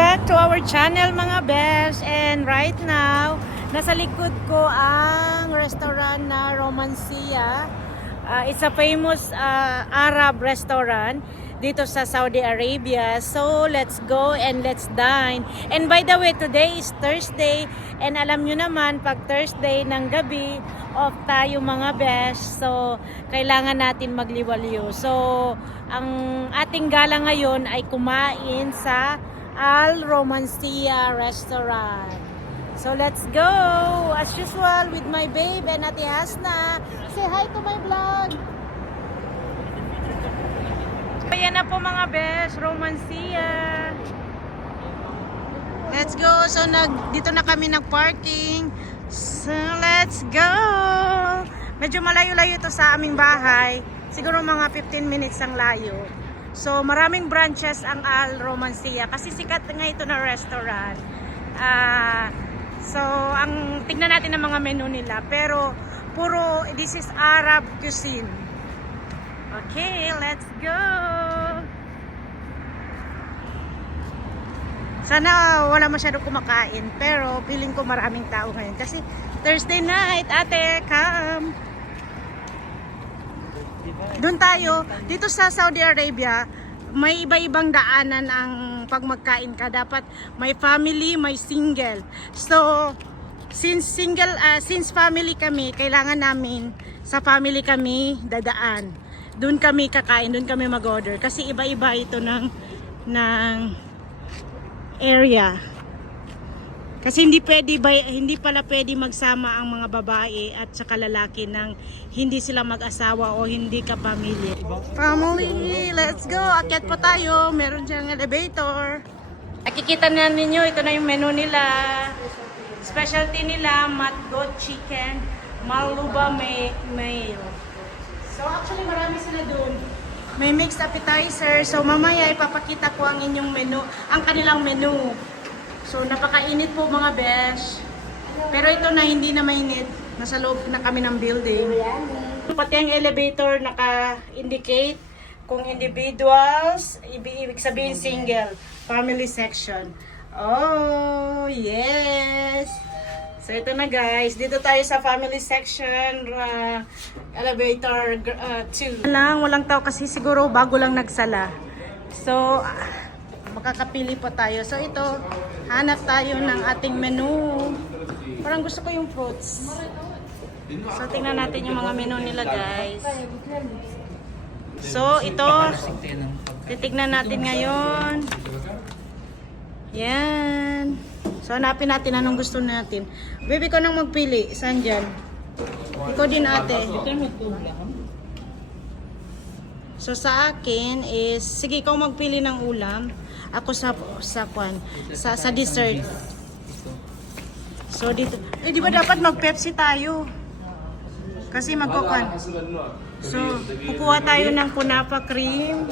back to our channel mga best. And right now, nasa likod ko ang restaurant na Romancia. It's a famous Arab restaurant dito sa Saudi Arabia. So let's go and let's dine. And by the way, today is Thursday. And alam nyo naman, pag Thursday ng gabi, off tayo mga best. So kailangan natin magliwaliw. So ang ating gala ngayon ay kumain sa Al Romancia restaurant. So let's go as usual with my babe and Ate Hasna. Say hi to my vlog. Ayan na po mga best, Romancia. Let's go. So dito na kami nag-parking. So let's go. Medyo malayo-layo to sa aming bahay. Siguro mga 15 minutes ang layo. So maraming branches ang Al Romancia kasi sikat nga ito na restaurant. So ang tignan natin ang mga menu nila, pero puro this is Arab cuisine. Okay, let's go. Sana wala masyado kumakain, pero feeling ko maraming tao ngayon kasi Thursday night. Ate, come. Doon tayo, dito sa Saudi Arabia, may iba-ibang daanan ang pag magkain ka. Dapat may family, may single. So, since family kami, kailangan namin sa family kami dadaan. Doon kami kakain, doon kami mag-order. Kasi iba-iba ito ng area. Kasi hindi pala pwede magsama ang mga babae at saka lalaki nang hindi sila mag-asawa o hindi kapamilya. Family, let's go! Akyat pa tayo. Meron siyang elevator. Nakikita na ninyo, ito na yung menu nila. Specialty nila, matgot chicken, maluba mayo. So actually marami sila dun. May mixed appetizer. So mamaya ipapakita ko ang inyong menu, ang kanilang menu. So napakainit po mga besh. Pero ito na hindi na mainit. Nasa loob na kami ng building. Pati ang elevator naka-indicate kung individuals, ibig sabihin single, family section. Oh, yes. So ito na guys, dito tayo sa family section, elevator 2. Walang tao kasi siguro bago lang nagsala. So makakapili pa tayo. So ito, hanap tayo ng ating menu. Parang gusto ko yung fruits. So tingnan natin yung mga menu nila guys. So ito, titignan natin ngayon. Yan. So hanapin natin anong gusto natin. Baby ko nang magpili. Saan dyan? Ikaw din ate. So sa akin is, sige ikaw magpili ng ulam. Ako sa dessert. So dito, di ba dapat mag-Pepsi tayo? Kasi magkukuhan. So kukuha tayo ng kunapa cream,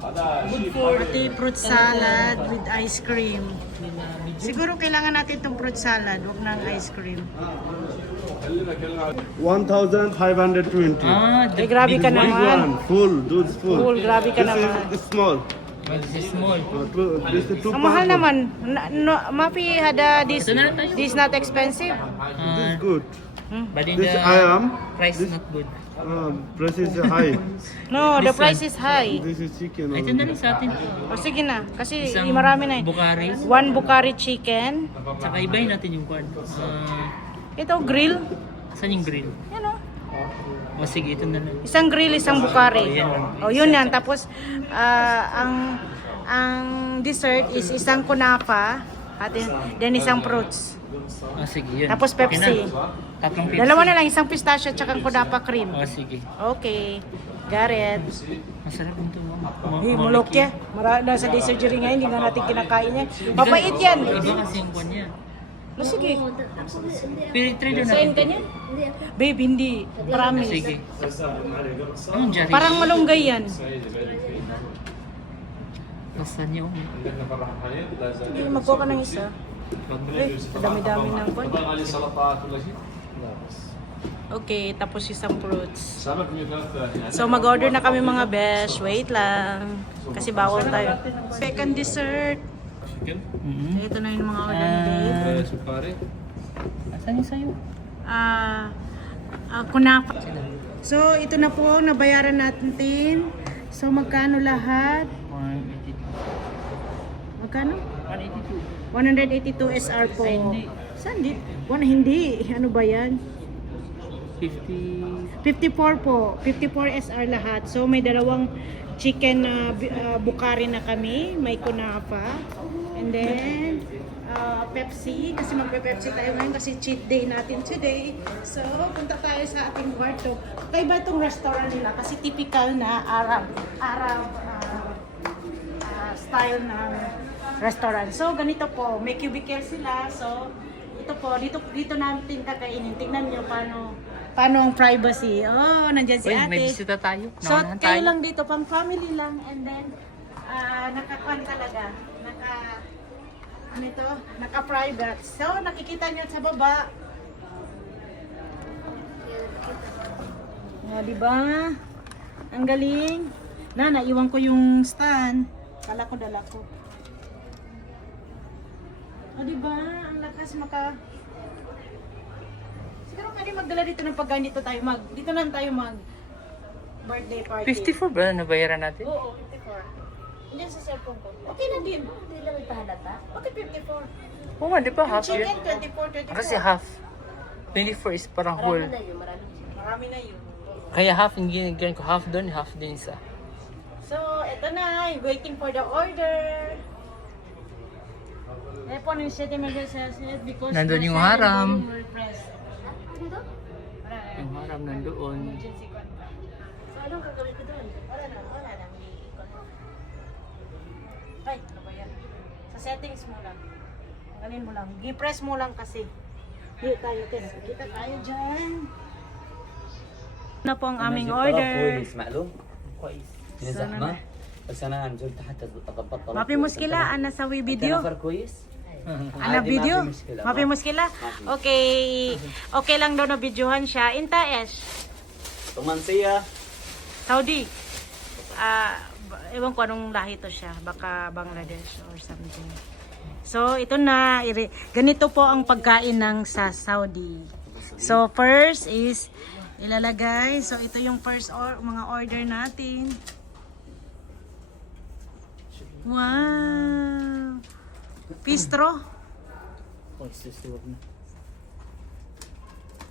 pati fruit salad with ice cream. Siguro kailangan natin itong fruit salad, wag ng ice cream. 1,520. Eh, grabe ka naman. Full, dude, full. Full, grabe ka naman. This is small. This is small. This is too Ang mahal powerful. naman. Mapi hada this not expensive. This is good. But in This the I am. price This not good. price is high. No, the This price one. is high. This is chicken. Ito na lang sa atin. O sige na, kasi Isang marami na eh. Bukhari. One Bukhari chicken. Tsaka ibahin natin yung card. Ito grill. Saan yung grill? Yan o. O sige, ito na lang. Isang grill, isang Bukhari. Oh, O yun yan. Tapos ang dessert is isang kunapa at then isang fruits. O sige, yun. Tapos Pepsi. Tatlong Pepsi. Dalawa na lang, isang pistachio at saka kunapa cream. O sige. Okay. Got it. Masarap ito. Mulok ya. Nasa day surgery ngayon, hindi na natin kinakain yan. Mapait yan. Iba kasi yung kwan niya. No, sige. Spirit trade na. Saan ganyan? Babe, hindi. Promise. Sige. Anong Jari? Parang malunggay yan. Lasan niya. Sige, magkuha ka ng isa. Eh, dami-dami ng kwan. Okay, tapos isang fruits. So mag-order na kami mga besh. Wait lang. Kasi bawal tayo. Second dessert. Chicken? So, ito na yung mga order ni Dave. Sukari. Asan yung sayo? Kunapa. So, ito na po, nabayaran natin. So, magkano lahat? 182. Magkano? 182. 182 SR po. Ay, hindi. Saan di? Hindi. Ano ba yan? 50. 54 po. 54 SR lahat. So, may dalawang chicken na bukari na kami. May kunapa. And then, Pepsi. Kasi magpe-Pepsi tayo ngayon kasi cheat day natin today. So, punta tayo sa ating kwarto. Kaiba itong restaurant nila kasi typical na Arab style ng restaurant. So, ganito po. May cubicle sila. So, ito po. Dito natin kakainin. Tingnan nyo paano ang privacy. Oh, nandyan si Uy, ate. may bisita tayo. So, Naunahan kayo tayo. lang dito, pang family lang, and then, naka-kwan talaga, naka-private. So, nakikita nyo sa baba. Diba? Ang galing. Naiwan ko yung stand. Dala ko. Diba? Ang lakas siguro pwede magdala dito ng pagkain dito na tayo mag birthday party. 54 ba nabayaran natin? Oo, 54. Hindi sa cellphone ko. Okay na din. Hindi lang ipahalata. Bakit 54? Oo nga, di ba half yun? Chicken, 24. Kasi half. 24 is parang whole. Marami na yun. Kaya half yung ginagawa ko. Half doon, half din isa. So, eto na. Waiting for the order. Po ng city mag-associate because Nandun yung nasa haram. yung repress. Yung haram nandoon. Emergency contact. So, anong gagawin ko doon? Wala na. Ay, ano ba yan? Sa settings mo lang. Tanggalin mo lang. I-press mo lang kasi. Hindi tayo, kita tayo dyan. Na po ang aming order. كويس معلوم Kwais. من زحمه بس انا نزلت حتى اضبط طلب Mapi muskila, ana sa video. نفر كويس Ana عادي، video? ما في مشكلة. Mapi muskila? Okay. Okay lang daw na videohan siya. Inta Esh. رومانسيه Saudi. Ewan ko anong lahi to siya. Baka Bangladesh or something. So, ito na. Ganito po ang pagkain ng sa Saudi. So, first is ilalagay. So, ito yung first mga order natin. Wow! Bistro. Kwais, susuwag na.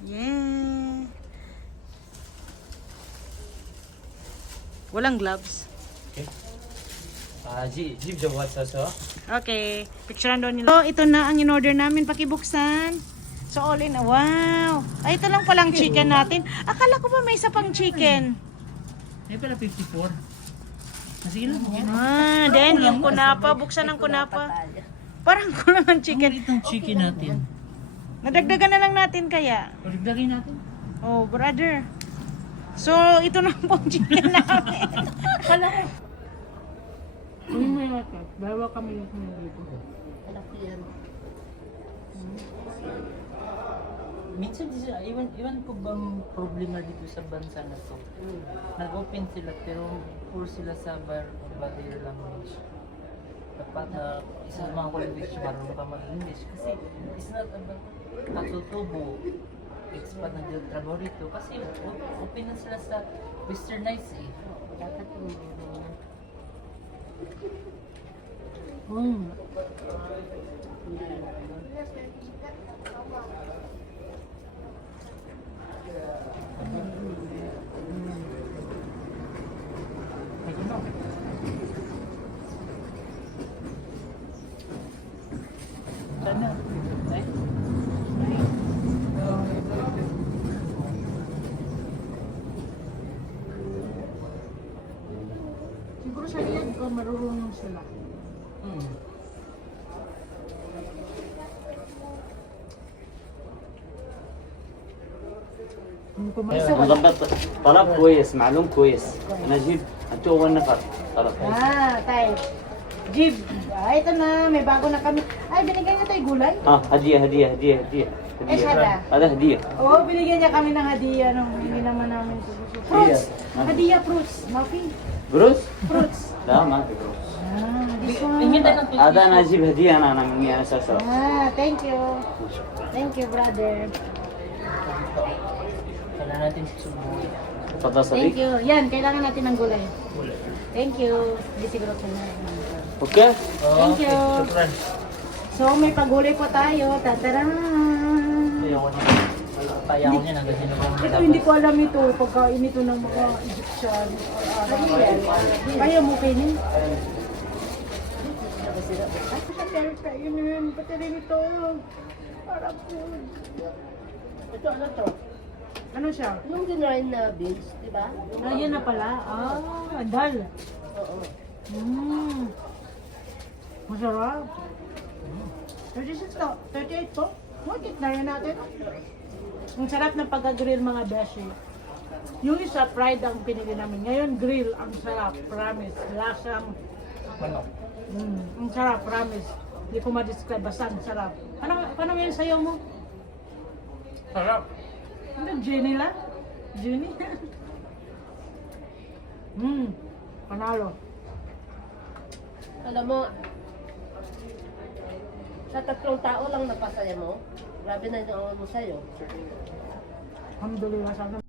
Yeah! Walang gloves. جيب جوال سوا Okay, picturean doon nila. So, ito na ang in-order namin. Pakibuksan. So, all in. Wow! Ay, ito lang palang chicken natin. Akala ko ba may isa pang chicken? Ay pala 54. Sige lang. Then yung kunapa. Buksan ang kunapa. Parang kulang ang chicken. Itong chicken natin. Nadagdagan na lang natin kaya. Paligdagin natin. Oh, brother. So, ito na po ang chicken namin. Akala ko. Bawa kami dito. Minsan iwan ko bang problema dito sa bansa na to. Nag-open sila pero poor sila sa body language. Dapat na isa sa mga language marunong ka mag-English kasi it's not about matutubo expat na trabaho rito kasi open na sila sa westernized eh. Dapat Sana. Ay. Siguro sa liyan ko marurunong sila. نضبط طلب كويس معلوم كويس انا اجيب انتوا اول نفر طلب Tayo. Jib. Ito na, may bago na kami. Ay, binigyan niya tayo gulay? ها هديه ايش هذا؟ هذا هديه Oo, binigyan niya kami ng hadiah nung hindi naman namin ito gusto. Fruits! Hadiah fruits. Mafi? بروس؟ Fruits. لا ما في بروس Ah, this one. Hingi tayo ng هذا انا اجيب هديه انا مني انا اساسا. Thank you. Thank you, brother. Kailangan natin subuhin. تفضل Thank صديق. you. Yan, kailangan natin ng gulay. Thank you. Hindi siguro ko na. اوكي. Thank you. Shukran. So, may pagulay po tayo. Tataran! Ayoko na. Payaw niya hanggang sino bang Ito, hindi ko alam ito. Pagkain ito ng mga Egyptian. Kaya mo kainin? Kaya kainin. Pati rin ito. Parang food. Ito ano to? Ano siya? Yung dinain na beans, di ba? Ayan na pala. Dal. Oo. Masarap. 36 to. 38 po. Bakit na yan natin? Ang sarap ng pagka-grill mga beshi. Yung isa, fried ang pinili namin. Ngayon, grill. Ang sarap. Promise. Lasang. manok. Ang sarap. Promise. Hindi ko ma-describe. Basta ang sarap. Paano yung sayaw mo? Sarap. Ano? Jenny lang? Jenny? Panalo. Alam mo, sa 3 tao lang napasaya mo, grabe na yung awan mo sa'yo. Alhamdulillah. Sana